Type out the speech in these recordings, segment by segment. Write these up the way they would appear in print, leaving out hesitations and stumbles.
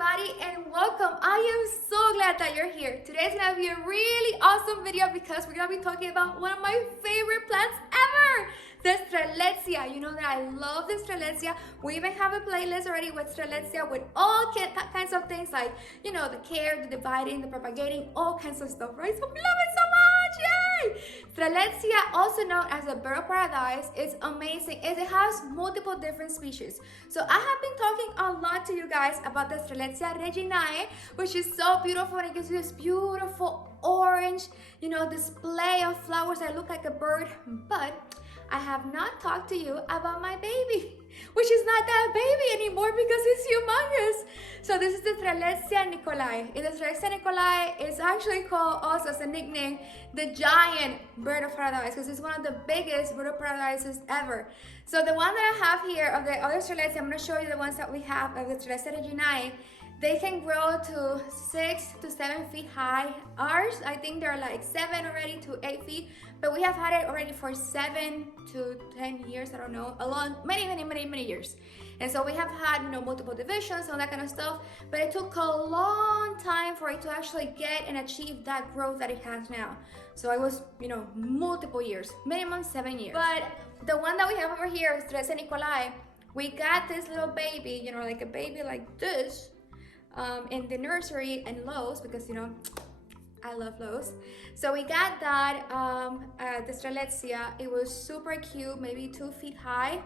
everybody, and welcome. I am so glad that you're here. Today's gonna be a really awesome video because we're gonna be talking about one of my favorite plants ever, the Strelitzia. You know that I love the Strelitzia. We even have a playlist already with Strelitzia with all kinds of things like, you know, the care, the dividing, the propagating, all kinds of stuff, right? So we love it so much, yay! Strelitzia, also known as the bird of paradise, is amazing. It has multiple different species. So I have been talking a lot to you guys about the Strelitzia reginae, which is so beautiful, and it gives you this beautiful orange, you know, display of flowers that look like a bird. But I have not talked to you about my baby, which is not that baby anymore because it's humongous. So this is the Strelitzia nicolai. And the Strelitzia nicolai is actually called also as a nickname, the giant bird of paradise, because it's one of the biggest bird of paradises ever. So the one that I have here of the other Strelitzia, I'm going to show you the ones that we have of the Strelitzia reginae. They can grow to 6 to 7 feet high. Ours, I think they're like 7 already to 8 feet, but we have had it already for 7 to 10 years, I don't know, many years. And so we have had, you know, multiple divisions, all that kind of stuff, but it took a long time for it to actually get and achieve that growth that it has now. So it was, you know, multiple years, minimum 7 years. But the one that we have over here, Strelitzia nicolai, we got this little baby, you know, like a baby like this, in the nursery in Lowe's, because, you know, I love Lowe's. So we got that, the Strelitzia. It was super cute, maybe 2 feet high,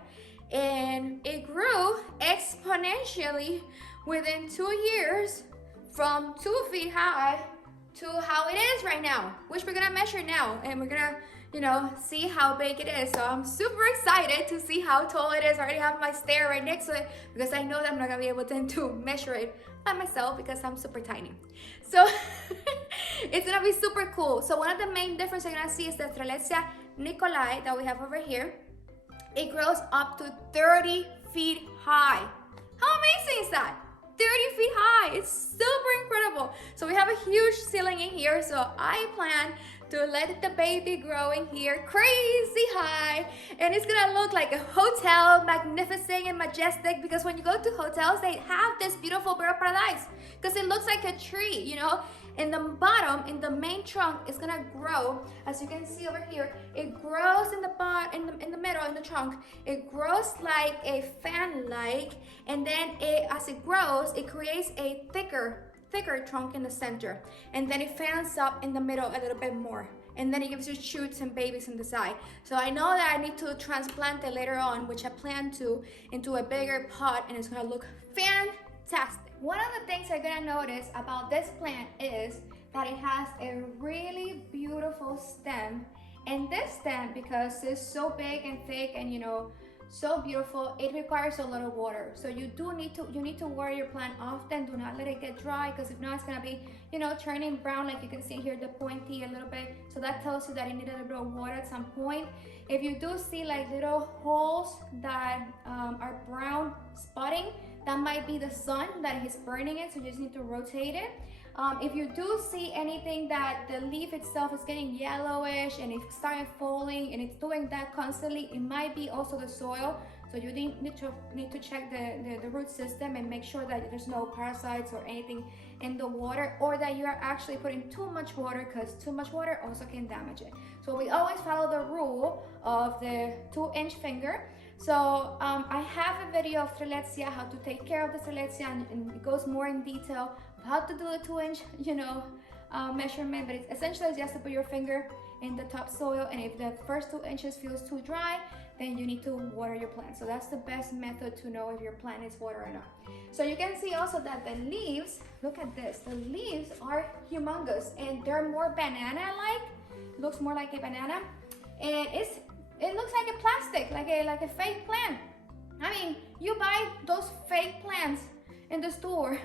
and it grew exponentially within 2 years from 2 feet high to how it is right now, which we're gonna measure now, and we're gonna, you know, see how big it is. So I'm super excited to see how tall it is. I already have my stair right next to it because I know that I'm not gonna be able to measure it by myself because I'm super tiny. So it's gonna be super cool. So one of the main differences you're gonna see is the Strelitzia nicolai that we have over here. It grows up to 30 feet high. How amazing is that? 30 feet high. It's super incredible. So we have a huge ceiling in here. So I plan to let the baby grow in here crazy high, and it's gonna look like a hotel, magnificent and majestic, because when you go to hotels, they have this beautiful bird of paradise because it looks like a tree, you know. In the bottom, in the main trunk, it's gonna grow, as you can see over here. It grows in the bottom, in the middle, in the trunk. It grows like a fan-like, and then as it grows, it creates a thicker trunk in the center, and then it fans up in the middle a little bit more, and then it gives you shoots and babies in the side. So I know that I need to transplant it later on, which I plan to, into a bigger pot, and it's gonna look fantastic. One of the things I'm gonna notice about this plant is that it has a really beautiful stem, and this stem, because it's so big and thick and, you know, so beautiful, it requires a lot of water. So you need to water your plant often. Do not let it get dry, because if not, it's gonna be, you know, turning brown, like you can see here, the pointy a little bit. So that tells you that it needed a little bit of water at some point. If you do see like little holes that are brown spotting, that might be the sun that is burning it, so you just need to rotate it. If you do see anything that the leaf itself is getting yellowish and it's starting falling and it's doing that constantly, it might be also the soil. So you need to check the root system and make sure that there's no parasites or anything in the water, or that you are actually putting too much water, because too much water also can damage it. So we always follow the rule of the 2-inch finger. So I have a video of Strelitzia, how to take care of the Strelitzia, and it goes more in detail of how to do a 2-inch, you know, measurement. But it's essentially just to put your finger in the topsoil, and if the first 2 inches feels too dry, then you need to water your plant. So that's the best method to know if your plant is watered or not. So you can see also that the leaves, look at this, the leaves are humongous, and they're more banana-like, looks more like a banana, and it looks like a plastic, like a fake plant. I mean, you buy those fake plants in the store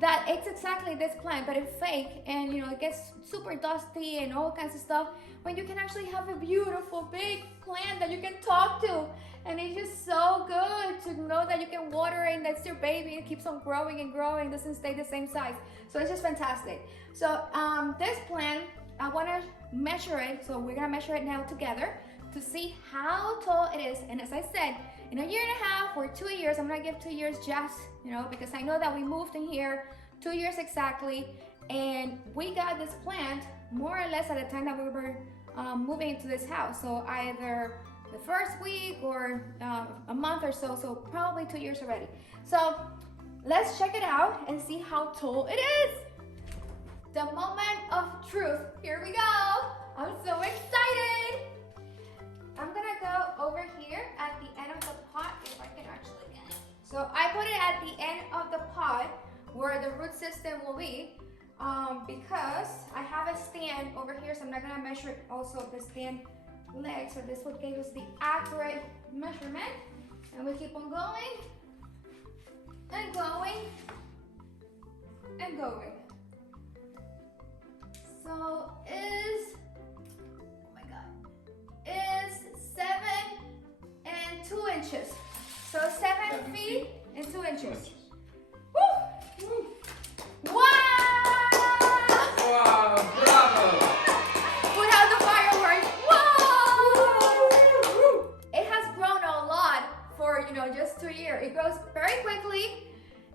that it's exactly this plant, but it's fake, and, you know, it gets super dusty and all kinds of stuff, when you can actually have a beautiful big plant that you can talk to. And it's just so good to know that you can water it, and that's your baby, it keeps on growing and growing, doesn't stay the same size. So it's just fantastic. So this plant, I want to measure it, so we're gonna measure it now together to see how tall it is. And as I said, in a year and a half or 2 years, I'm gonna give 2 years just, you know, because I know that we moved in here 2 years exactly, and we got this plant more or less at the time that we were moving into this house. So either the first week or a month or so, so probably 2 years already. So let's check it out and see how tall it is. The moment of truth, here we go. I'm so excited. I'm gonna go over here at the end of the pot, if I can actually get it. So I put it at the end of the pot where the root system will be, because I have a stand over here, so I'm not gonna measure also the stand leg. So this will give us the accurate measurement, and we keep on going and going and going. So is, oh my God, is 7 and 2 inches. So 7 feet and 2 inches. Woo! Wow! Wow, bravo! Put out the fireworks. Whoa! It has grown a lot for, you know, just 2 years. It grows very quickly.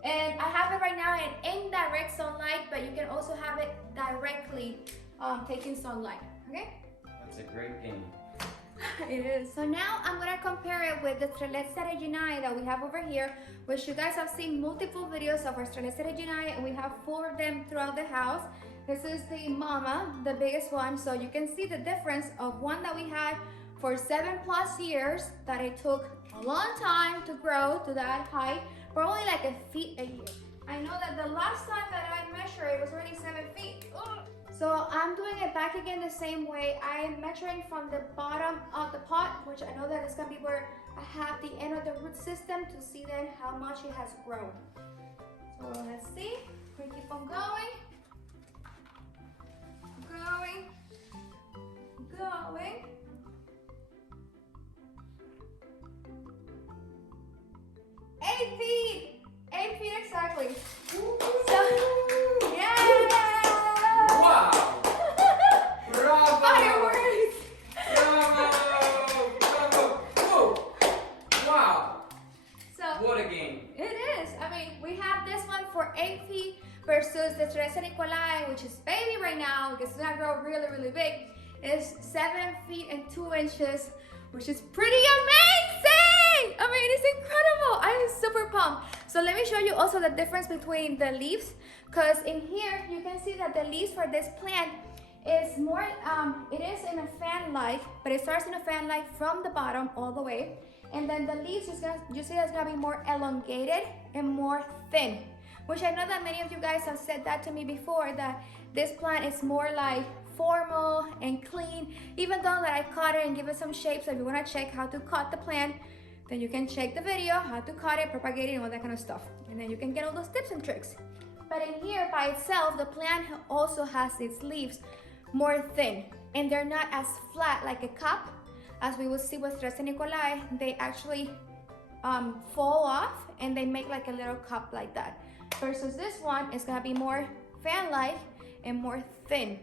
And I have it right now in indirect sunlight, but you can also have it directly taking sunlight, okay? That's a great game. It is. So now I'm gonna compare it with the Strelitzia reginae that we have over here, which you guys have seen multiple videos of our Strelitzia reginae, and we have 4 of them throughout the house. This is the mama, the biggest one, so you can see the difference of one that we had for 7+ years, that it took a long time to grow to that height, for only like a feet a year. I know that the last time that I measured, it was already 7 feet. Ugh. So I'm doing it back again the same way. I am measuring from the bottom of the pot, which I know that it's gonna be where I have the end of the root system, to see then how much it has grown. So let's see, we keep on going, going, going. 8 feet! 8 feet exactly. So, yeah! Wow! Bravo! Fireworks! Bravo! Bravo! Whoa! Wow! So, What a game! it is. I mean, we have this one for 8 feet versus the Strelitzia nicolai, which is baby right now because it's gonna grow really, really big, is 7 feet and 2 inches, which is pretty amazing! I mean, it's incredible. I am super pumped. So let me show you also the difference between the leaves, because in here you can see that the leaves for this plant is more, it is in a fan-like, but it starts in a fan-like from the bottom all the way. And then the leaves, you see that's gonna be more elongated and more thin, which I know that many of you guys have said that to me before, that this plant is more like formal and clean, even though that I cut it and give it some shape. So if you wanna check how to cut the plant, then you can check the video, how to cut it, propagate it, and all that kind of stuff. And then you can get all those tips and tricks. But in here by itself, the plant also has its leaves more thin, and they're not as flat like a cup, as we will see with Strelitzia nicolai. They actually fall off and they make like a little cup like that. Versus this one is gonna be more fan-like and more thin.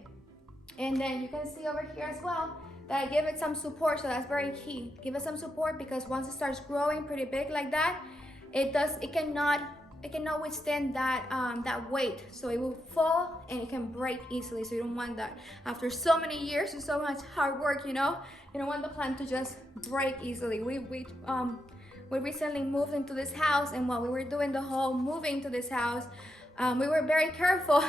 And then you can see over here as well that I give it some support, so that's very key. Give it some support, because once it starts growing pretty big like that, it cannot withstand that that weight, so it will fall and it can break easily. So you don't want that after so many years and so much hard work, you know. You don't want the plant to just break easily. We recently moved into this house, and while we were doing the whole moving to this house, we were very careful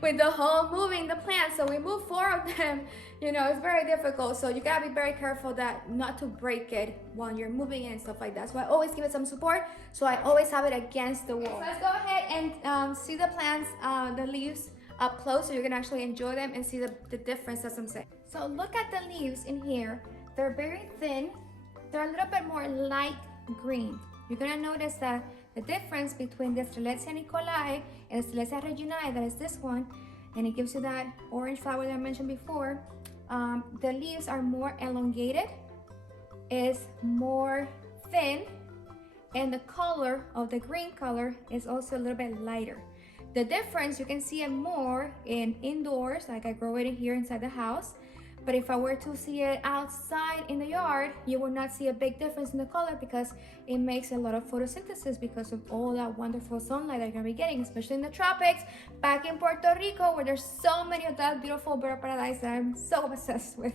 with the whole moving the plants. So we moved 4 of them. You know, it's very difficult. So you gotta be very careful that not to break it while you're moving it and stuff like that. So I always give it some support. So I always have it against the wall. So let's go ahead and see the plants, the leaves up close, so you can actually enjoy them and see the difference, as I'm saying. So look at the leaves in here. They're very thin. They're a little bit more light green. You're gonna notice that the difference between the Strelitzia nicolai and Strelitzia reginae, that is this one, and it gives you that orange flower that I mentioned before. The leaves are more elongated, is more thin, and the color of the green color is also a little bit lighter. The difference, you can see it more in indoors, like I grow it in here inside the house, But if I were to see it outside in the yard, you will not see a big difference in the color because it makes a lot of photosynthesis because of all that wonderful sunlight that you're gonna be getting, especially in the tropics, back in Puerto Rico, where there's so many of that beautiful bird paradise that I'm so obsessed with.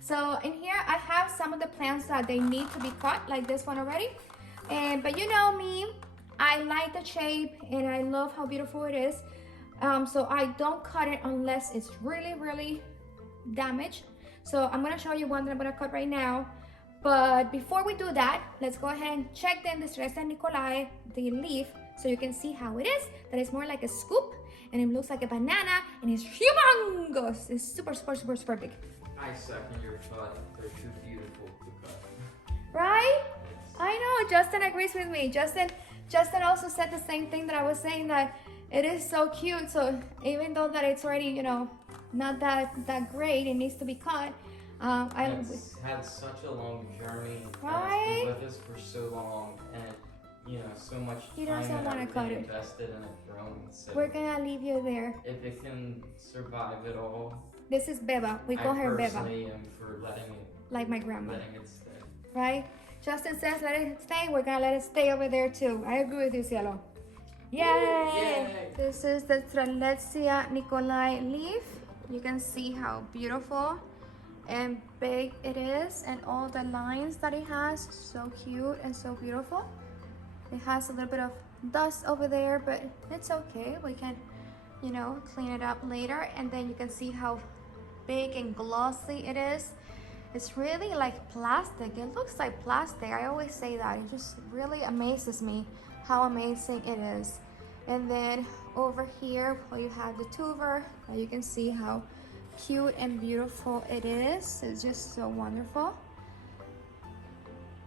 So in here, I have some of the plants that they need to be cut, like this one already. But you know me, I like the shape and I love how beautiful it is. So I don't cut it unless it's really, really damaged. So I'm gonna show you one that I'm gonna cut right now. But before we do that, let's go ahead and check then the Strelitzia nicolai, the leaf, so you can see how it is. That is more like a scoop and it looks like a banana and it's humongous. It's super, super, super, super big. I second your thought. They're too beautiful to cut. Right? I know, Justin agrees with me. Justin also said the same thing that I was saying, that it is so cute. So even though that it's already, you know, not that great, it needs to be cut. It's had such a long journey. Right? And it's been with us for so long, and you know, so much He time doesn't and wanna cut everything it. invested in it grown. So We're gonna leave you there. if it can survive it all, This is Beba. We call her I Beba, personally am for letting like my grandma. it stay. Right? Justin says let it stay. We're gonna let it stay over there too. I agree with you, Cielo. Yay! Yay! This is the Strelitzia nicolai leaf. You can see how beautiful and big it is, and all the lines that it has. So cute and so beautiful. It has a little bit of dust over there, but it's okay. We can, you know, clean it up later. And then you can see how big and glossy it is. It's really like plastic. It looks like plastic. I always say that. It just really amazes me how amazing it is. And then over here, well, you have the tuber. You can see how cute and beautiful it is. It's just so wonderful.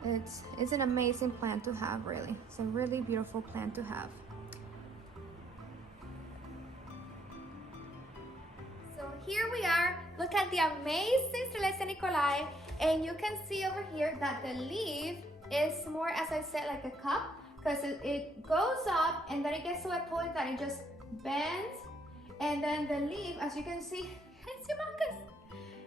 It's an amazing plant to have, really. It's a really beautiful plant to have. So here we are. Look at the amazing Strelitzia nicolai, and you can see over here that the leaf is more, as I said, like a cup, because it goes up and then it gets to a point that it just bends, and then the leaf, as you can see, it's humongous.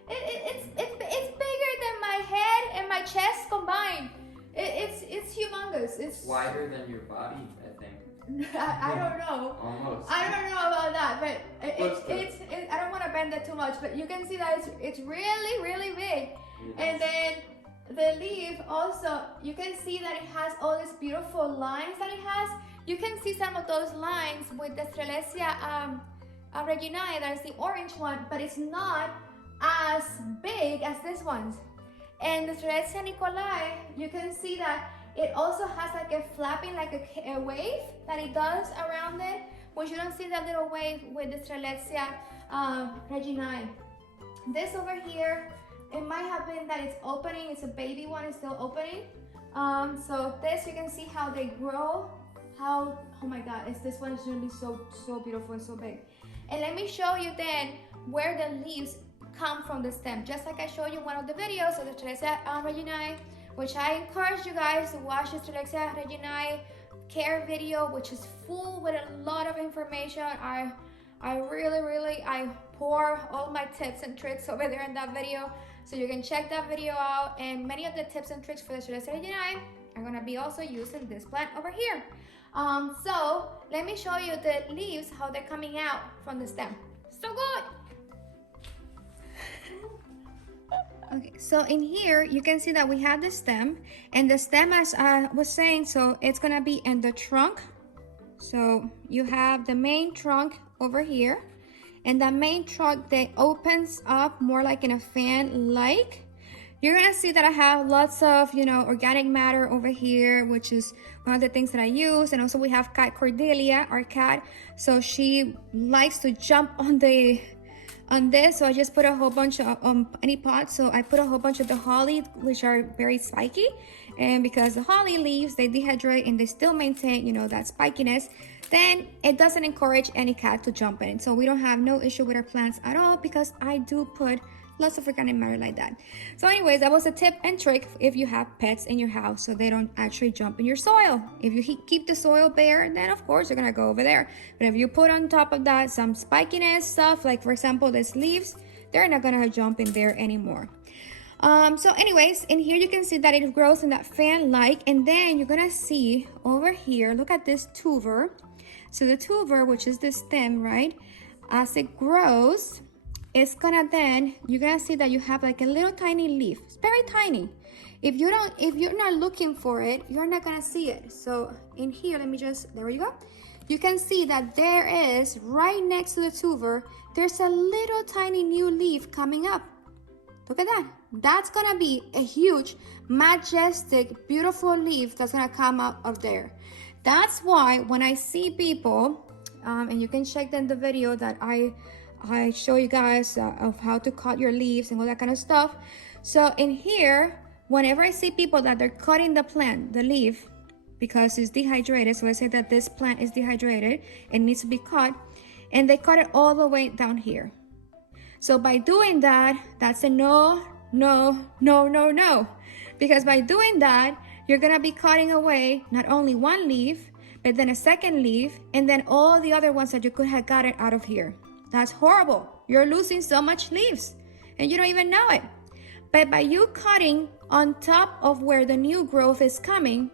It's bigger than my head and my chest combined. It's humongous. It's Wider than your body, I think. I don't know. Almost. I don't know about that, but I don't want to bend it too much, but you can see that it's really, really big. Yes. And then the leaf also, you can see that it has all these beautiful lines that it has. You can see some of those lines with the Strelitzia reginae, that is the orange one, but it's not as big as this one. And the Strelitzia nicolai, you can see that it also has like a flapping, like a wave that it does around it, which you don't see that little wave with the Strelitzia reginae. This over here, it might have been that it's opening, it's a baby one, it's still opening. So this, you can see how they grow, oh my God, this one is gonna be so beautiful and so big. And let me show you then where the leaves come from the stem, just like I showed you one of the videos of the Strelitzia reginae, which I encourage you guys to watch the Strelitzia reginae care video, which is full with a lot of information. I really pour all my tips and tricks over there in that video, so you can check that video out. And many of the tips and tricks for the Strelitzia reginae are gonna be also used in this plant over here. So let me show you the leaves, how they're coming out from the stem. So good. Okay, so in here you can see that we have the stem, and the stem, as I was saying, so it's gonna be in the trunk. So you have the main trunk over here, and that main trunk that opens up more like in a fan like. You're gonna see that I have lots of, you know, organic matter over here, which is one of the things that I use. And also we have cat Cordelia, our cat. So she likes to jump on this. So I just put a whole bunch of any pots. So I put a whole bunch of the holly, which are very spiky. And because the holly leaves, they dehydrate and they still maintain, you know, that spikiness, then it doesn't encourage any cat to jump in it. So we don't have no issue with our plants at all, because I do put lots of organic matter like that. So anyways, that was a tip and trick if you have pets in your house, so they don't actually jump in your soil. If you keep the soil bare, then of course they're gonna go over there. But if you put on top of that some spikiness stuff, like for example these leaves, they're not gonna jump in there anymore. So anyways, in here you can see that it grows in that fan-like, and then you're gonna see over here, look at this tuber. So the tuber, which is the stem, right? As it grows, it's gonna then, you're gonna see that you have like a little tiny leaf. It's very tiny. If you're not looking for it, you're not gonna see it. So in here, let me just, there you go. You can see that there is, right next to the tuber, there's a little tiny new leaf coming up. Look at that. That's gonna be a huge, majestic, beautiful leaf that's gonna come out of there. That's why when I see people, and you can check in the video that I show you guys of how to cut your leaves and all that kind of stuff. So in here, whenever I see people that they're cutting the plant, the leaf, because it's dehydrated, so I say that this plant is dehydrated and needs to be cut, and they cut it all the way down here. So by doing that, that's a no, no, no, no, no. Because by doing that, you're gonna be cutting away not only one leaf, but then a second leaf, and then all the other ones that you could have gotten out of here. That's horrible. You're losing so much leaves, and you don't even know it. But by you cutting on top of where the new growth is coming,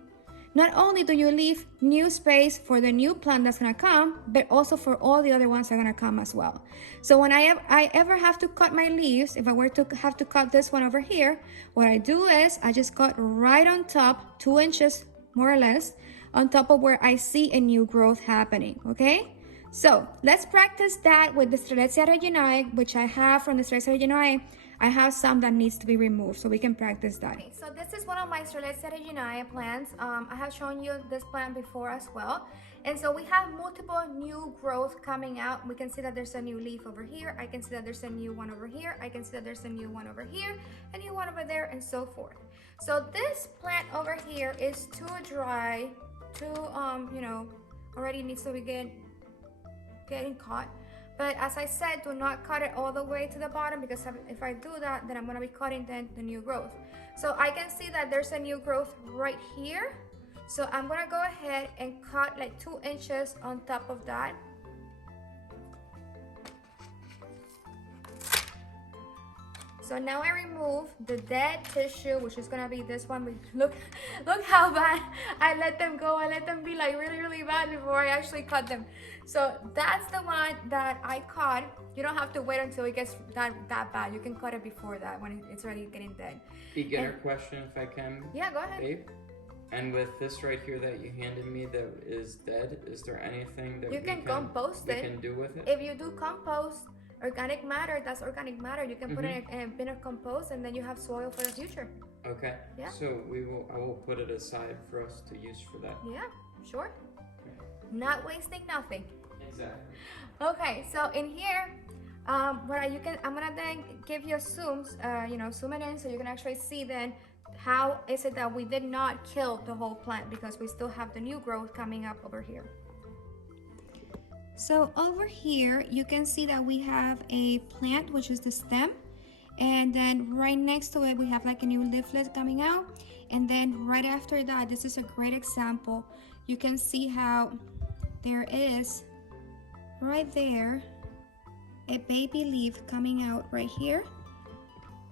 not only do you leave new space for the new plant that's gonna come, but also for all the other ones that are gonna come as well. So when I ever have to cut my leaves, if I were to have to cut this one over here, what I do is I just cut right on top, 2 inches more or less, on top of where I see a new growth happening, okay? So let's practice that with the Strelitzia reginae, which I have from the Strelitzia reginae. I have some that needs to be removed, so we can practice that. Okay, so this is one of my Strelitzia reginae plants. I have shown you this plant before as well. And so we have multiple new growth coming out. We can see that there's a new leaf over here. I can see that there's a new one over here. I can see that there's a new one over here, a new one over there, and so forth. So this plant over here is too dry, already needs to begin getting caught. But as I said, do not cut it all the way to the bottom, because if I do that, then I'm gonna be cutting then the new growth. So I can see that there's a new growth right here. So I'm gonna go ahead and cut like 2 inches on top of that. So now I remove the dead tissue, which is gonna be this one. Look how bad. I let them go. I let them be like really, really bad before I actually cut them. So that's the one that I cut. You don't have to wait until it gets that bad. You can cut it before that, when it's already getting dead. Beginner question, if I can. Yeah, go ahead. Babe? And with this right here that you handed me that is dead, is there anything that you can compost we it? Can do with it? If you do compost, organic matter, that's organic matter. You can put it in a bin of compost, and then you have soil for the future. Okay. Yeah. So I will put it aside for us to use for that. Yeah, sure. Okay. Not wasting nothing. Exactly. Okay, so in here, I'm gonna then give you a zoom it in so you can actually see then how is it that we did not kill the whole plant, because we still have the new growth coming up over here. So over here, you can see that we have a plant, which is the stem. And then right next to it, we have like a new leaflet coming out. And then right after that, this is a great example. You can see how there is right there a baby leaf coming out right here.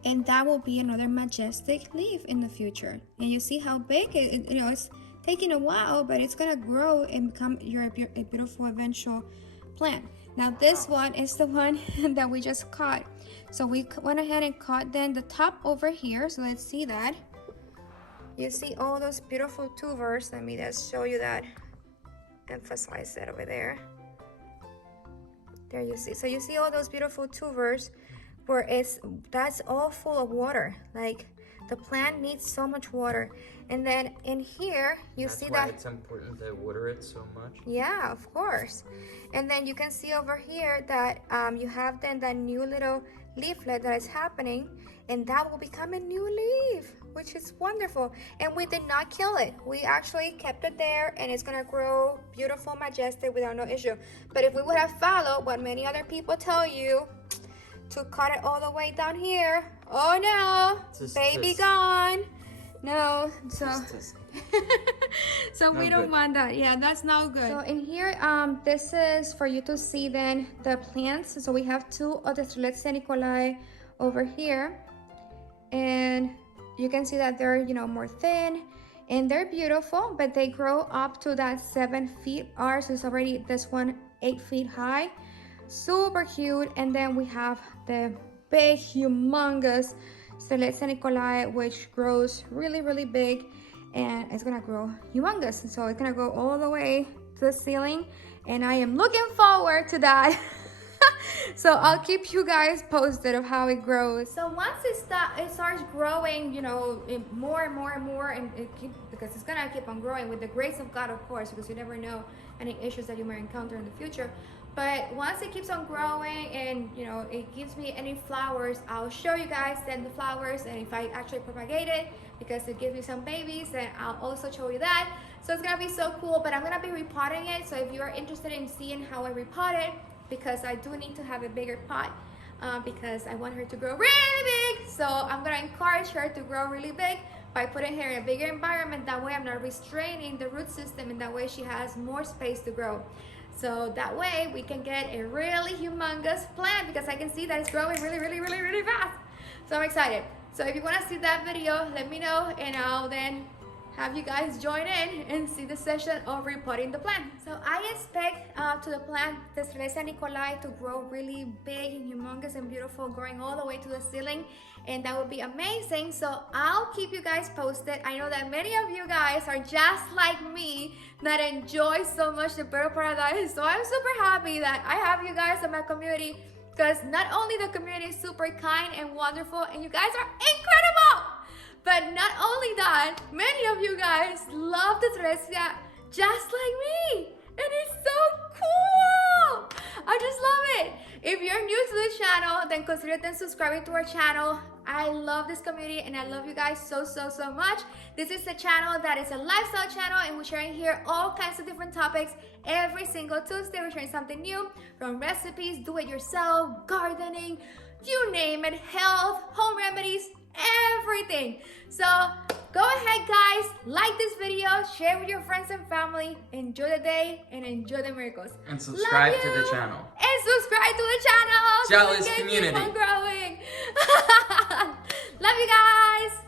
And that will be another majestic leaf in the future. And you see how big it's taking a while, but it's gonna grow and become a beautiful eventual plant. Now this one is the one that we just cut. So we went ahead and cut then the top over here. So let's see that. You see all those beautiful tubers. Let me just show you that. Emphasize that over there. There you see. So you see all those beautiful tubers where that's all full of water. Like, the plant needs so much water. And then in here, you see that. That's why it's important to water it so much. Yeah, of course. And then you can see over here that you have then that new little leaflet that is happening, and that will become a new leaf, which is wonderful. And we did not kill it. We actually kept it there, and it's gonna grow beautiful, majestic without no issue. But if we would have followed what many other people tell you, to cut it all the way down here, oh no, baby gone. No, so So we don't want that. Yeah, that's not good. So in here, this is for you to see then the plants. So we have two of the Strelitzia nicolai over here, and you can see that they're, you know, more thin and they're beautiful, but they grow up to that 7 feet. Ours is already, this one 8 feet high, super cute. And then we have the big, humongous Strelitzia nicolai, which grows really, really big, and it's gonna grow humongous. So it's gonna go all the way to the ceiling, and I am looking forward to that. So I'll keep you guys posted of how it grows. So once it starts growing, you know, more and more and more, and because it's gonna keep on growing with the grace of God, of course, because you never know any issues that you might encounter in the future. But once it keeps on growing and, you know, it gives me any flowers, I'll show you guys then the flowers, and if I actually propagate it, because it gives me some babies, then I'll also show you that. So it's gonna be so cool, but I'm gonna be repotting it. So if you are interested in seeing how I repot it, because I do need to have a bigger pot, because I want her to grow really big. So I'm gonna encourage her to grow really big by putting her in a bigger environment. That way I'm not restraining the root system, and that way she has more space to grow. So that way we can get a really humongous plant, because I can see that it's growing really, really, really, really fast. So I'm excited. So if you want to see that video, let me know, and I'll then have you guys join in and see the session of repotting the plant. So I expect to the plant, the Strelitzia nicolai, to grow really big and humongous and beautiful, growing all the way to the ceiling, and that would be amazing. So I'll keep you guys posted. I know that many of you guys are just like me, that enjoy so much the bird paradise. So I'm super happy that I have you guys in my community, because not only the community is super kind and wonderful, and you guys are incredible, but not only that, many of you guys love the Strelitzia just like me, and it's so cool. I just love it. If you're new to this channel, then consider subscribing to our channel. I love this community, and I love you guys so, so, so much. This is a channel that is a lifestyle channel, and we're sharing here all kinds of different topics. Every single Tuesday, we're sharing something new, from recipes, do-it-yourself, gardening, you name it, health, home remedies, everything. So go ahead, guys, like this video, share with your friends and family, enjoy the day and enjoy the miracles, and subscribe to the channel, and subscribe to the channel. Jealous community. Keep on growing. Love you guys.